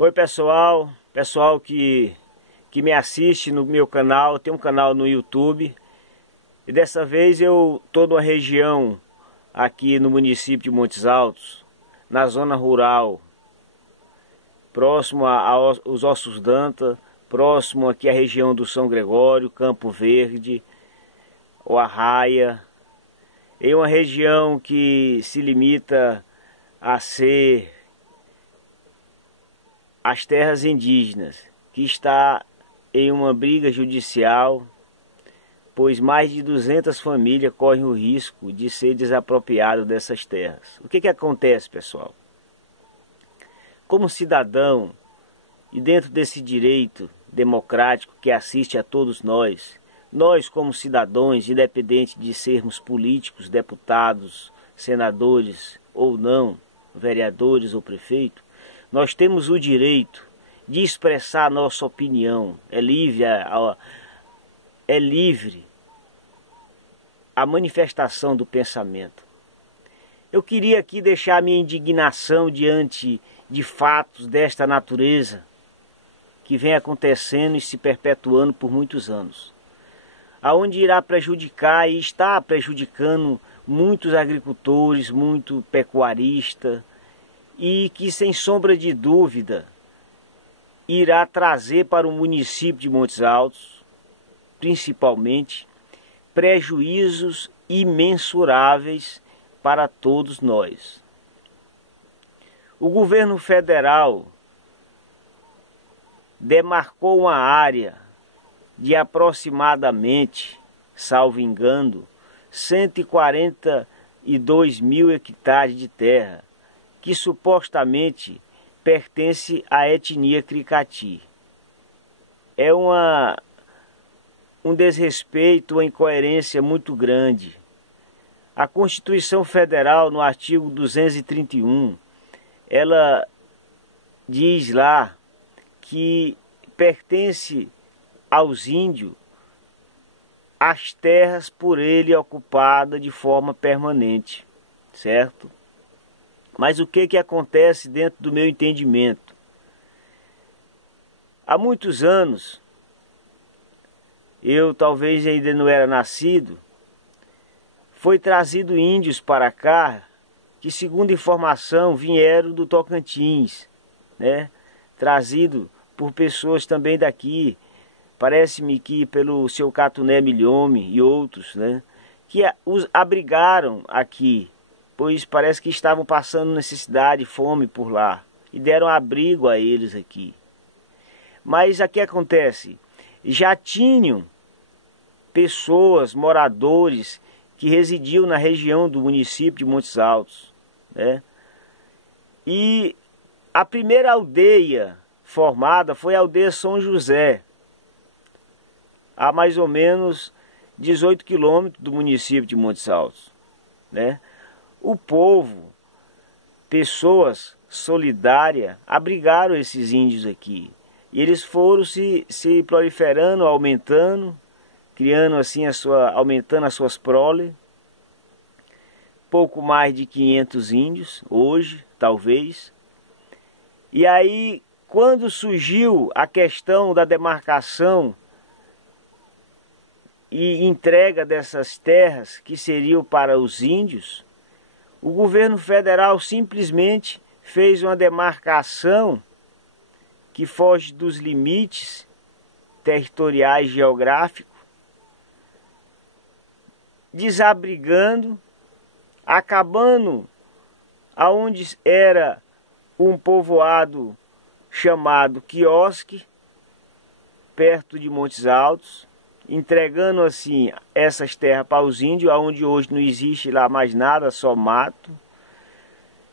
Oi pessoal que me assiste no meu canal, tem um canal no YouTube. E dessa vez eu estou numa região aqui no município de Montes Altos, na zona rural, próximo aos Ossos d'Anta, próximo aqui à região do São Gregório, Campo Verde, o Arraia. É uma região que se limita a ser as terras indígenas, que está em uma briga judicial, pois mais de 200 famílias correm o risco de ser desapropriado dessas terras. O que acontece, pessoal? Como cidadão, e dentro desse direito democrático que assiste a todos nós como cidadãos, independente de sermos políticos, deputados, senadores ou não, vereadores ou prefeitos, nós temos o direito de expressar a nossa opinião. É livre a manifestação do pensamento. Eu queria aqui deixar minha indignação diante de fatos desta natureza que vem acontecendo e se perpetuando por muitos anos, aonde irá prejudicar e está prejudicando muitos agricultores, muito pecuaristas, e que sem sombra de dúvida irá trazer para o município de Montes Altos, principalmente, prejuízos imensuráveis para todos nós. O governo federal demarcou uma área de aproximadamente, salvo engano, 142 mil hectares de terra, que supostamente pertence à etnia Krikati. É um desrespeito, uma incoerência muito grande. A Constituição Federal, no artigo 231, ela diz lá que pertence aos índios as terras por ele ocupadas de forma permanente, certo? Mas o que acontece dentro do meu entendimento? Há muitos anos, eu talvez ainda não era nascido, foi trazido índios para cá, que segundo informação vieram do Tocantins, né? Trazido por pessoas também daqui, parece-me que pelo seu Catuné Milhome e outros, né? Que os abrigaram aqui, pois parece que estavam passando necessidade, fome por lá, e deram abrigo a eles aqui. Mas aqui acontece, já tinham pessoas, moradores, que residiam na região do município de Montes Altos, né? E a primeira aldeia formada foi a aldeia São José, a mais ou menos 18 quilômetros do município de Montes Altos, né? O povo, pessoas solidárias, abrigaram esses índios aqui. E eles foram se proliferando, aumentando, criando assim aumentando as suas proles. Pouco mais de 500 índios, hoje, talvez. E aí, quando surgiu a questão da demarcação e entrega dessas terras que seriam para os índios, o governo federal simplesmente fez uma demarcação que foge dos limites territoriais geográficos, desabrigando, acabando aonde era um povoado chamado Quiosque, perto de Montes Altos, entregando assim essas terras para os índios, onde hoje não existe lá mais nada, só mato,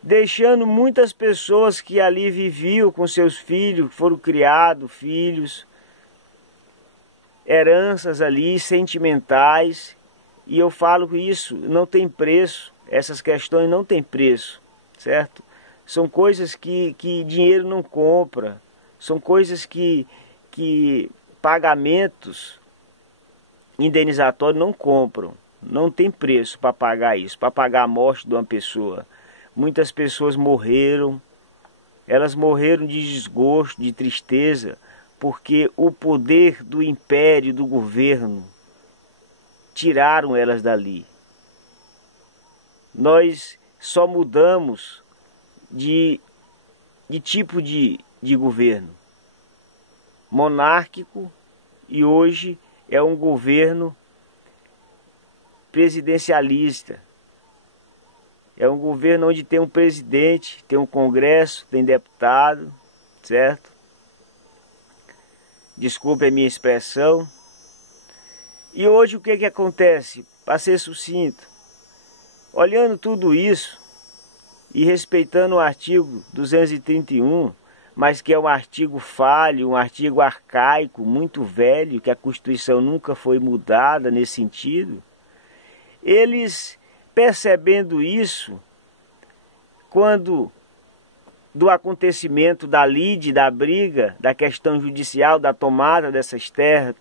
deixando muitas pessoas que ali viviam com seus filhos, foram criados, filhos, heranças ali sentimentais, e eu falo que isso não tem preço, essas questões não têm preço, certo? São coisas que dinheiro não compra, são coisas que pagamentos indenizatórios não compram, não tem preço para pagar isso, para pagar a morte de uma pessoa. Muitas pessoas morreram, elas morreram de desgosto, de tristeza, porque o poder do império, do governo, tiraram elas dali. Nós só mudamos de tipo de governo monárquico, e hoje é um governo presidencialista. É um governo onde tem um presidente, tem um congresso, tem deputado, certo? Desculpe a minha expressão. E hoje o que acontece? Para ser sucinto, olhando tudo isso e respeitando o artigo 231, mas que é um artigo falho, um artigo arcaico, muito velho, que a Constituição nunca foi mudada nesse sentido, eles, percebendo isso, quando do acontecimento da lide, da briga, da questão judicial, da tomada dessas terras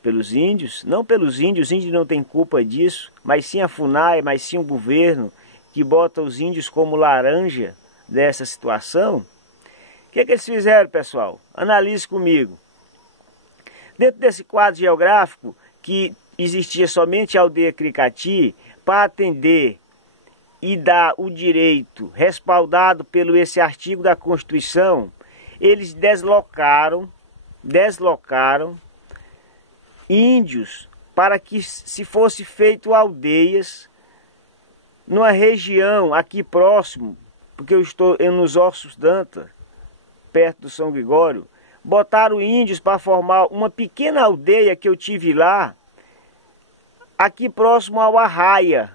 pelos índios, não pelos índios, os índios não têm culpa disso, mas sim a FUNAI, mas sim o governo, que bota os índios como laranja dessa situação. O que eles fizeram, pessoal? Analise comigo. Dentro desse quadro geográfico, que existia somente a aldeia Cricati, para atender e dar o direito respaldado pelo esse artigo da Constituição, eles deslocaram índios para que se fosse feito aldeias numa região aqui próximo, porque eu estou nos Ossos d'Anta, perto do São Gregório. Botaram índios para formar uma pequena aldeia que eu tive lá, aqui próximo ao Arraia.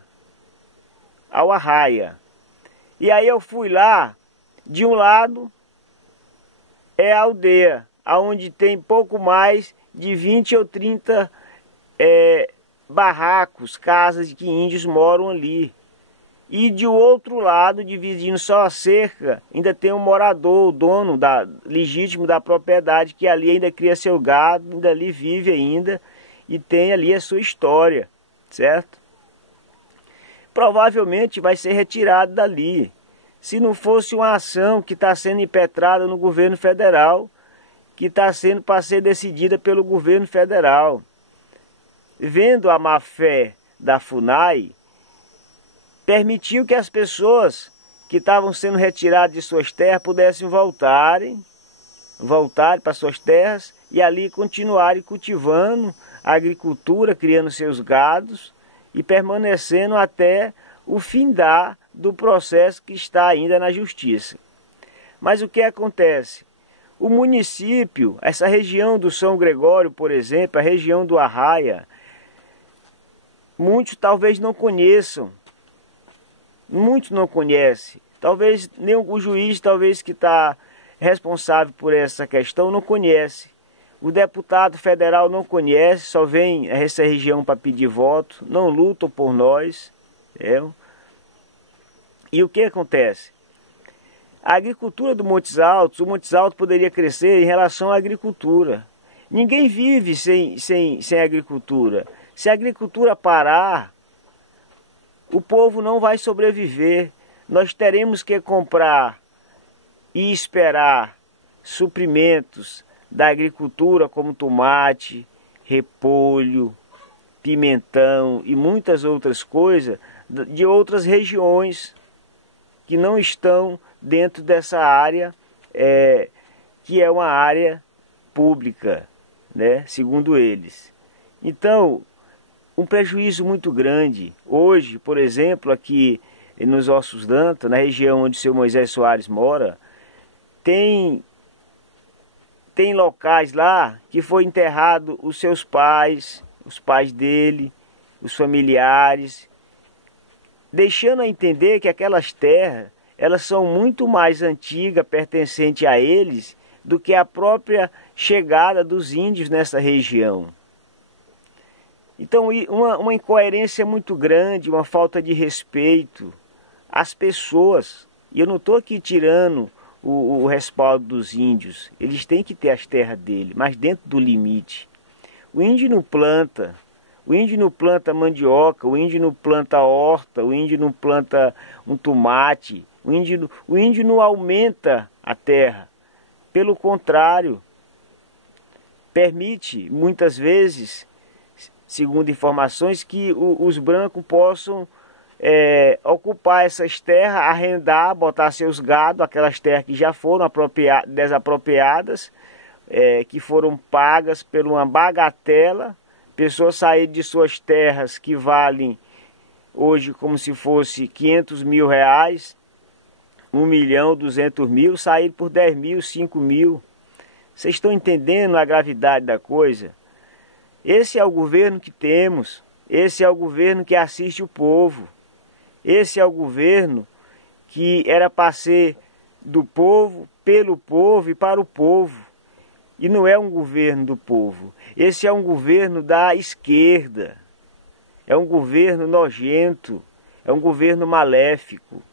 E aí eu fui lá, de um lado é a aldeia, onde tem pouco mais de 20 ou 30 barracos, casas que índios moram ali. E de outro lado, dividindo só a cerca, ainda tem um morador, o dono legítimo da propriedade, que ali ainda cria seu gado, ainda ali vive ainda, e tem ali a sua história, certo? Provavelmente vai ser retirado dali, se não fosse uma ação que está sendo impetrada no governo federal, que está sendo para ser decidida pelo governo federal. Vendo a má-fé da FUNAI, permitiu que as pessoas que estavam sendo retiradas de suas terras pudessem voltar para suas terras e ali continuarem cultivando a agricultura, criando seus gados e permanecendo até o findar do processo que está ainda na justiça. Mas o que acontece? O município, essa região do São Gregório, por exemplo, a região do Arraia, muitos talvez não conheçam. Muitos não conhecem, talvez nem o juiz, talvez que está responsável por essa questão, não conhece. O deputado federal não conhece, só vem a essa região para pedir voto, não lutam por nós. E o que acontece? A agricultura do Montes Altos, o Montes Altos poderia crescer em relação à agricultura. Ninguém vive sem agricultura. Se a agricultura parar, o povo não vai sobreviver. Nós teremos que comprar e esperar suprimentos da agricultura como tomate, repolho, pimentão e muitas outras coisas de outras regiões que não estão dentro dessa área, que é uma área pública, né, segundo eles. Então, um prejuízo muito grande. Hoje, por exemplo, aqui nos Ossos d'Anta, na região onde o seu Moisés Soares mora, tem locais lá que foi enterrado os seus pais, os pais dele, os familiares, deixando a entender que aquelas terras, elas são muito mais antigas, pertencentes a eles, do que a própria chegada dos índios nessa região. Então, uma incoerência muito grande, uma falta de respeito às pessoas. E eu não estou aqui tirando o respaldo dos índios. Eles têm que ter as terras dele, mas dentro do limite. O índio não planta mandioca, o índio não planta horta, o índio não planta um tomate, o índio não aumenta a terra. Pelo contrário, permite muitas vezes, segundo informações, que os brancos possam ocupar essas terras, arrendar, botar seus gados, aquelas terras que já foram desapropriadas, que foram pagas por uma bagatela, pessoas saírem de suas terras que valem hoje como se fosse 500 mil reais, 1 milhão, 200 mil, sair por 10 mil, 5 mil. Vocês estão entendendo a gravidade da coisa? Esse é o governo que temos, esse é o governo que assiste o povo, esse é o governo que era para ser do povo, pelo povo e para o povo. E não é um governo do povo, esse é um governo da esquerda, é um governo nojento, é um governo maléfico.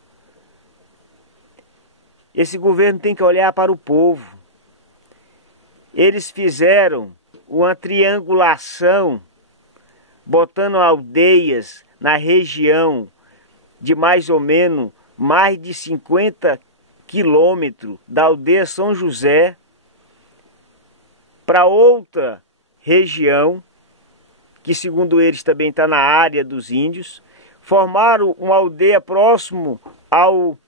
Esse governo tem que olhar para o povo. Eles fizeram uma triangulação, botando aldeias na região de mais ou menos mais de 50 quilômetros da aldeia São José para outra região, que segundo eles também está na área dos índios. Formaram uma aldeia próximo ao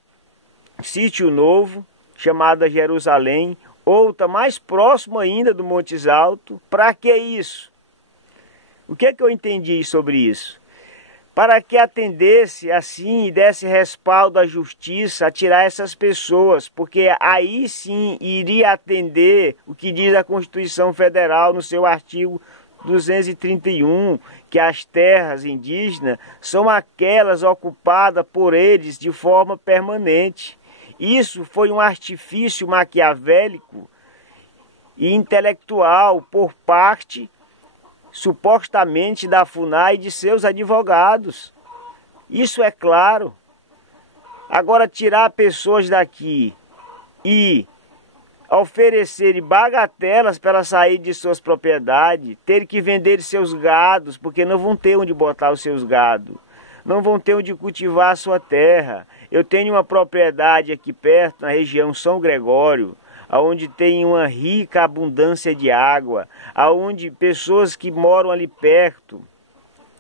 Sítio Novo, chamada Jerusalém, outra mais próximo ainda do Montes Altos. Para que isso? O que é que eu entendi sobre isso? Para que atendesse assim e desse respaldo à justiça a tirar essas pessoas, porque aí sim iria atender o que diz a Constituição Federal no seu artigo 231, que as terras indígenas são aquelas ocupadas por eles de forma permanente. Isso foi um artifício maquiavélico e intelectual por parte, supostamente, da FUNAI e de seus advogados. Isso é claro. Agora, tirar pessoas daqui e oferecer bagatelas para elas sair de suas propriedades, ter que vender seus gados, porque não vão ter onde botar os seus gados, não vão ter onde cultivar a sua terra. Eu tenho uma propriedade aqui perto, na região São Gregório, onde tem uma rica abundância de água, onde pessoas que moram ali perto,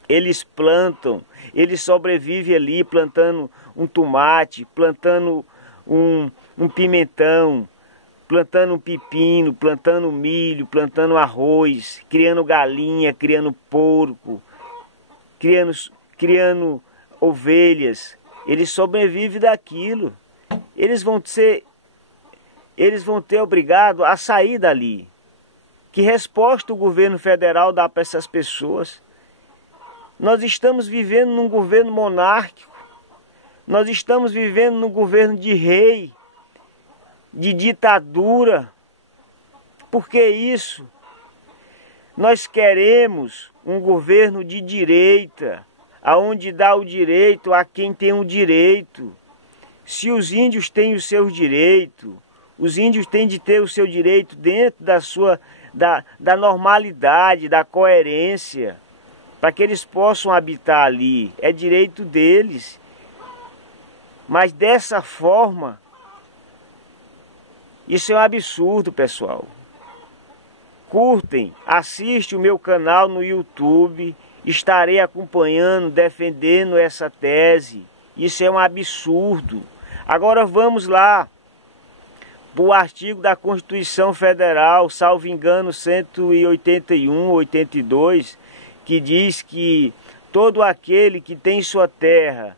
eles plantam, eles sobrevivem ali plantando um tomate, plantando um pimentão, plantando um pepino, plantando milho, plantando arroz, criando galinha, criando porco, criando ovelhas. Eles sobrevivem daquilo. Eles vão ter obrigado a sair dali. Que resposta o governo federal dá para essas pessoas? Nós estamos vivendo num governo monárquico. Nós estamos vivendo num governo de rei, de ditadura. Por que isso? Nós queremos um governo de direita, aonde dá o direito a quem tem o direito. Se os índios têm os seus direitos, os índios têm de ter o seu direito dentro da normalidade, da coerência, para que eles possam habitar ali. É direito deles. Mas dessa forma, isso é um absurdo, pessoal. Curtem, assiste o meu canal no YouTube, estarei acompanhando, defendendo essa tese. Isso é um absurdo. Agora vamos lá para o artigo da Constituição Federal, salvo engano 181, 82, que diz que todo aquele que tem sua terra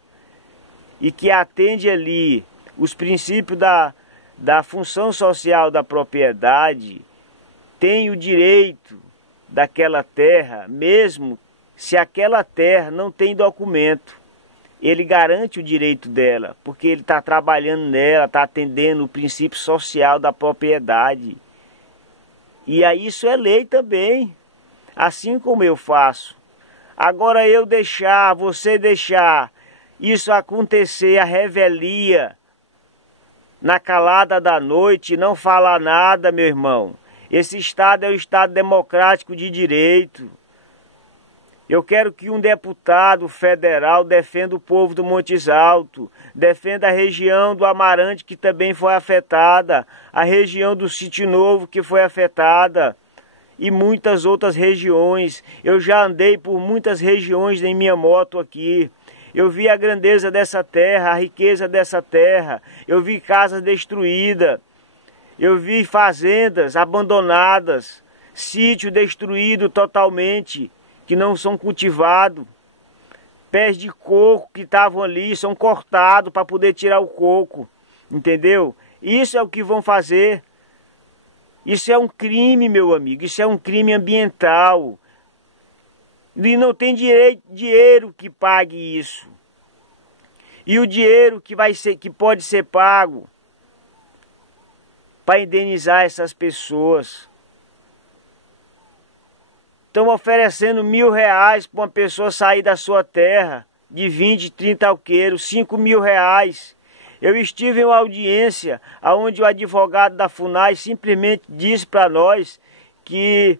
e que atende ali os princípios da função social da propriedade, tem o direito daquela terra, mesmo se aquela terra não tem documento. Ele garante o direito dela, porque ele está trabalhando nela, está atendendo o princípio social da propriedade. E aí isso é lei também, assim como eu faço. Agora você deixar isso acontecer, a revelia, na calada da noite, não falar nada, meu irmão. Esse Estado é o Estado democrático de direito. Eu quero que um deputado federal defenda o povo do Montes Altos, defenda a região do Amarante, que também foi afetada, a região do Sítio Novo, que foi afetada, e muitas outras regiões. Eu já andei por muitas regiões em minha moto aqui. Eu vi a grandeza dessa terra, a riqueza dessa terra. Eu vi casas destruídas. Eu vi fazendas abandonadas, sítio destruído totalmente, que não são cultivados. Pés de coco que estavam ali são cortados para poder tirar o coco. Entendeu? Isso é o que vão fazer. Isso é um crime, meu amigo. Isso é um crime ambiental. E não tem dinheiro que pague isso. E o dinheiro que pode ser pago para indenizar essas pessoas. Estão oferecendo R$1.000 para uma pessoa sair da sua terra, de 20, 30 alqueiros, R$5.000. Eu estive em uma audiência onde o advogado da FUNAI simplesmente disse para nós que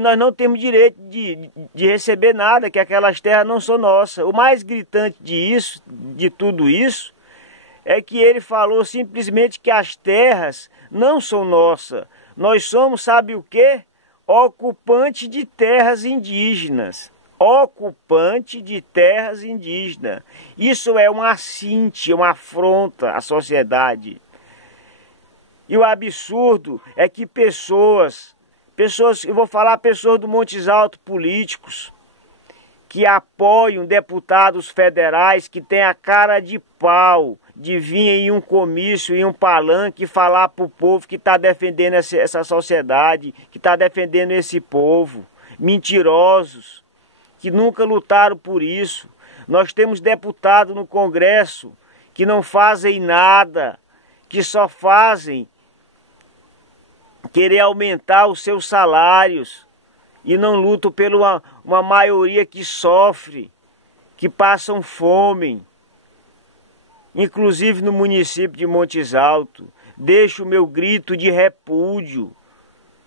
nós não temos direito de receber nada, que aquelas terras não são nossas. O mais gritante de tudo isso, é que ele falou simplesmente que as terras não são nossas. Nós somos, sabe o quê? Ocupante de terras indígenas. Ocupante de terras indígenas. Isso é um assinte, uma afronta à sociedade. E o absurdo é que pessoas, eu vou falar pessoas do Montes Altos, políticos, que apoiam deputados federais que têm a cara de pau de vir em um comício, em um palanque, e falar para o povo que está defendendo essa sociedade, que está defendendo esse povo. Mentirosos, que nunca lutaram por isso. Nós temos deputados no Congresso que não fazem nada, que só fazem querer aumentar os seus salários e não lutam pela uma maioria que sofre, que passam fome. Inclusive no município de Montes Altos. Deixo o meu grito de repúdio.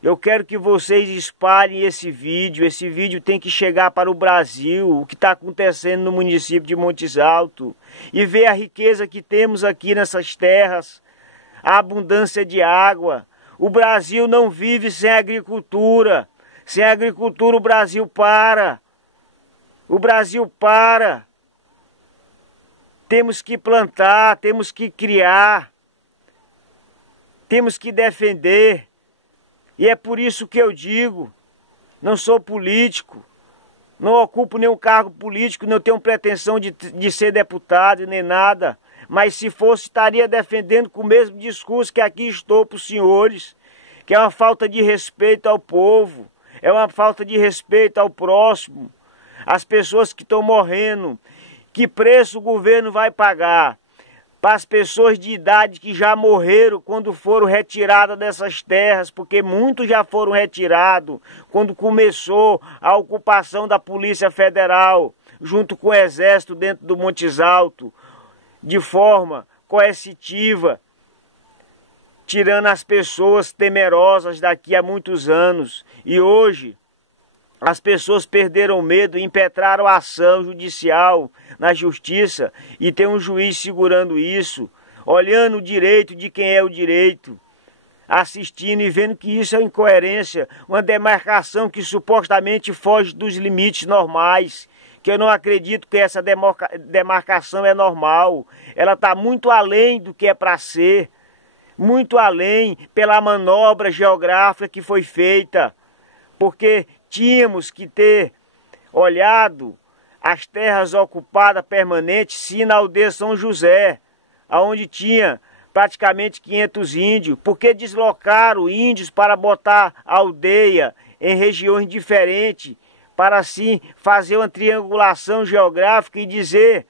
Eu quero que vocês espalhem esse vídeo. Esse vídeo tem que chegar para o Brasil, o que está acontecendo no município de Montes Altos. E ver a riqueza que temos aqui nessas terras, a abundância de água. O Brasil não vive sem agricultura. Sem agricultura o Brasil para. O Brasil para. Temos que plantar, temos que criar, temos que defender. E é por isso que eu digo, não sou político, não ocupo nenhum cargo político, não tenho pretensão de ser deputado nem nada. Mas se fosse, estaria defendendo com o mesmo discurso que aqui estou para os senhores, que é uma falta de respeito ao povo, é uma falta de respeito ao próximo, às pessoas que estão morrendo. Que preço o governo vai pagar para as pessoas de idade que já morreram quando foram retiradas dessas terras, porque muitos já foram retirados quando começou a ocupação da Polícia Federal, junto com o Exército dentro do Montes Altos, de forma coercitiva, tirando as pessoas temerosas daqui a muitos anos. E hoje as pessoas perderam medo, impetraram a ação judicial na justiça e tem um juiz segurando isso, olhando o direito de quem é o direito, assistindo e vendo que isso é incoerência, uma demarcação que supostamente foge dos limites normais, que eu não acredito que essa demarcação é normal. Ela está muito além do que é para ser, muito além pela manobra geográfica que foi feita, porque tínhamos que ter olhado as terras ocupadas permanentes, sim, na aldeia São José, onde tinha praticamente 500 índios. Porque deslocaram índios para botar a aldeia em regiões diferentes, para assim fazer uma triangulação geográfica e dizer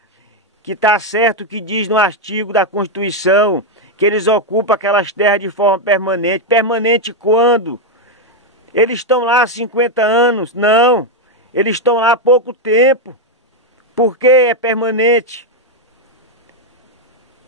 que está certo o que diz no artigo da Constituição, que eles ocupam aquelas terras de forma permanente. Permanente quando? Eles estão lá há 50 anos? Não, eles estão lá há pouco tempo. Por que é permanente?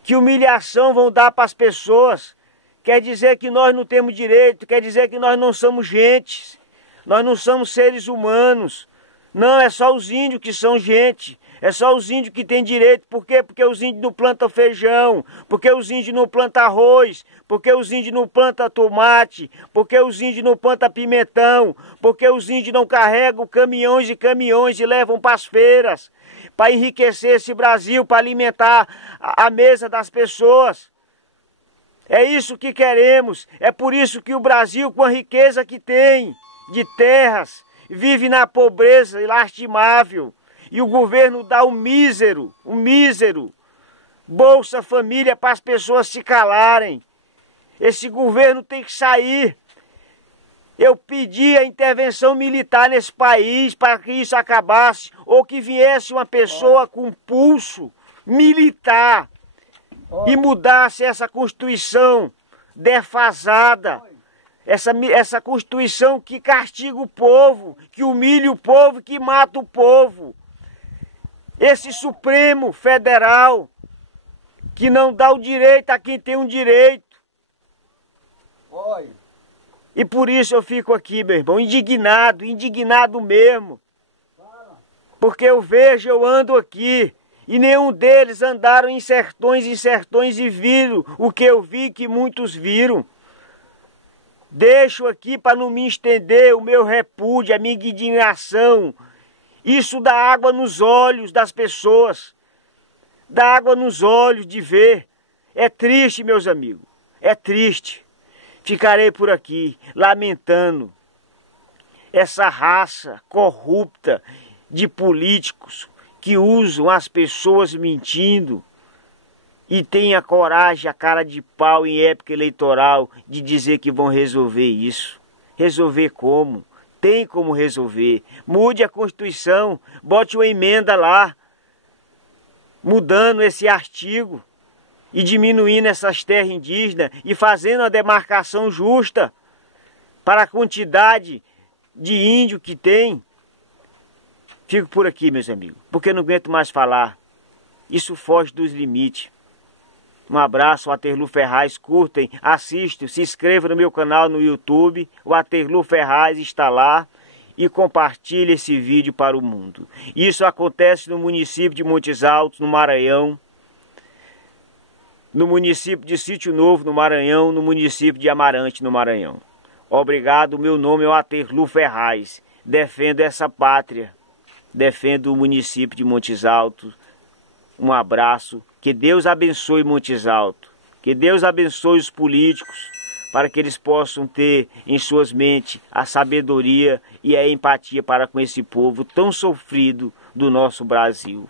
Que humilhação vão dar para as pessoas? Quer dizer que nós não temos direito, quer dizer que nós não somos gente, nós não somos seres humanos, Não, é só os índios que são gente. É só os índios que têm direito. Por quê? Porque os índios não plantam feijão. Porque os índios não plantam arroz. Porque os índios não plantam tomate. Porque os índios não plantam pimentão. Porque os índios não carregam caminhões e caminhões e levam para as feiras. Para enriquecer esse Brasil, para alimentar a mesa das pessoas. É isso que queremos. É por isso que o Brasil, com a riqueza que tem de terras, vive na pobreza lastimável. E o governo dá um mísero Bolsa Família para as pessoas se calarem. Esse governo tem que sair. Eu pedi a intervenção militar nesse país para que isso acabasse, ou que viesse uma pessoa com pulso militar e mudasse essa Constituição defasada, essa Constituição que castiga o povo, que humilha o povo, que mata o povo. Esse Supremo Federal que não dá o direito a quem tem um direito. E por isso eu fico aqui, meu irmão, indignado mesmo. Porque eu ando aqui, e nenhum deles andaram em sertões e viram o que eu vi, que muitos viram. Deixo aqui para não me estender o meu repúdio, a minha indignação. Isso dá água nos olhos das pessoas. Dá água nos olhos de ver. É triste, meus amigos. É triste. Ficarei por aqui lamentando essa raça corrupta de políticos que usam as pessoas mentindo e têm a coragem, a cara de pau em época eleitoral de dizer que vão resolver isso. Resolver como? Tem como resolver. Mude a Constituição, bote uma emenda lá, mudando esse artigo e diminuindo essas terras indígenas e fazendo a demarcação justa para a quantidade de índio que tem. Fico por aqui, meus amigos, porque não aguento mais falar. Isso foge dos limites. Um abraço, o Waterloo Ferraz. Curtem, assistam, se inscrevam no meu canal no YouTube. O Waterloo Ferraz está lá. E compartilhe esse vídeo para o mundo. Isso acontece no município de Montes Altos, no Maranhão. No município de Sítio Novo, no Maranhão. No município de Amarante, no Maranhão. Obrigado, meu nome é Waterloo Ferraz. Defendo essa pátria. Defendo o município de Montes Altos. Um abraço. Que Deus abençoe Montes Altos. Que Deus abençoe os políticos, para que eles possam ter em suas mentes a sabedoria e a empatia para com esse povo tão sofrido do nosso Brasil.